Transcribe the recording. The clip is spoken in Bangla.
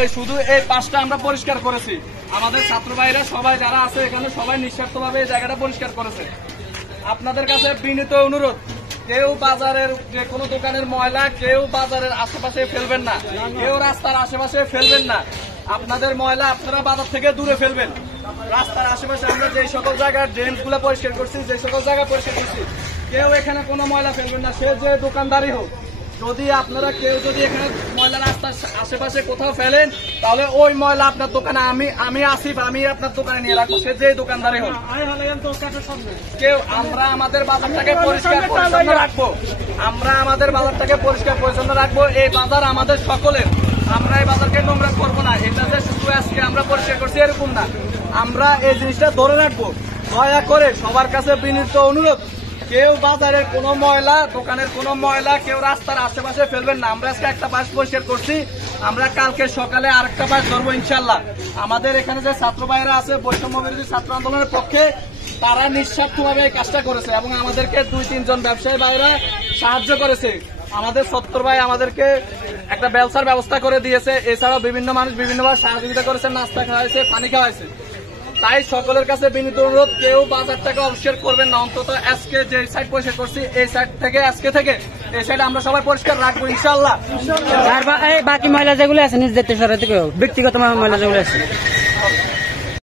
এই শুধু এই পাশটা আমরা পরিষ্কার করেছি। আমাদের ছাত্র ভাইরা সবাই যারা আছে এখানে সবাই নিঃস্বার্থভাবে এই জায়গাটা পরিষ্কার করেছে। আপনাদের কাছে বিনীত অনুরোধ, কেউ বাজারের যে কোনো দোকানের ময়লা কেউ বাজারের আশেপাশে ফেলবেন না, কেউ রাস্তার আশেপাশে ফেলবেন না। আপনাদের ময়লা আপনারা বাজার থেকে দূরে ফেলবেন। রাস্তার আশেপাশে আমরা যে সকল জায়গায় ড্রেন গুলো পরিষ্কার করছি, যে সকল জায়গা পরিষ্কার করছি, কেউ এখানে কোনো ময়লা ফেলবেন না, সে যে দোকানদারই হোক। যদি আপনারা কেউ যদি এখানে ময়লা রাস্তার আশেপাশে কোথাও ফেলেন, তাহলে ওই ময়লা আপনার দোকানে আমি আসিফ আমি আপনার দোকানে নিয়ে রাখবো, সে যে দোকানদারে হোক। কেউ আমরা আমাদের বাজারটাকে পরিষ্কার পরিচ্ছন্ন রাখবো, আমরা আমাদের বাজারটাকে পরিষ্কার পরিচ্ছন্ন রাখবো। এই বাজার আমাদের সকলের, আমরা এই বাজারকে নোংরা করবো না। এটা যে শুধু আজকে আমরা পরিষ্কার করছি এরকম না, আমরা এই জিনিসটা ধরে রাখবো। দয়া করে সবার কাছে বিনীত অনুরোধ, কেউ বাজারের কোনো ময়লা, দোকানের কোনো ময়লা কেউ রাস্তার আশেপাশে ফেলবেন না। আমরা আজকে একটা পাশ পরিষ্কার করছি, আমরা কালকে সকালে আরেকটা পাশ ধরবো ইনশাল্লাহ। আমাদের এখানে যে ছাত্র ভাইরা আছে বৈষম্য বিরোধী ছাত্র আন্দোলনের পক্ষে, তারা নিঃস্বার্থভাবে এই কাজটা করেছে এবং আমাদেরকে 2-3 জন ব্যবসায়ী ভাইরা সাহায্য করেছে। আমাদের সত্তর ভাই আমাদেরকে একটা ব্যবসার ব্যবস্থা করে দিয়েছে। এছাড়াও বিভিন্ন মানুষ বিভিন্নভাবে সহযোগিতা করেছে, নাস্তা খাওয়াইছে, পানি খাওয়াইছে। তাই সকলের কাছে বিনীত অনুরোধ, কেউ বাজারটাকে অপরিষ্কার করবেন না। অন্তত আজকে যে সাইড পরিষ্কার করছি এই সাইড থেকে আজকে থেকে এই সাইড আমরা সবাই পরিষ্কার রাখবো ইনশাল্লাহ। আর বাকি ময়লা যেগুলো আছে নিজ দায়িত্বে সরাতে ব্যক্তিগত ময়লা যেগুলো আছে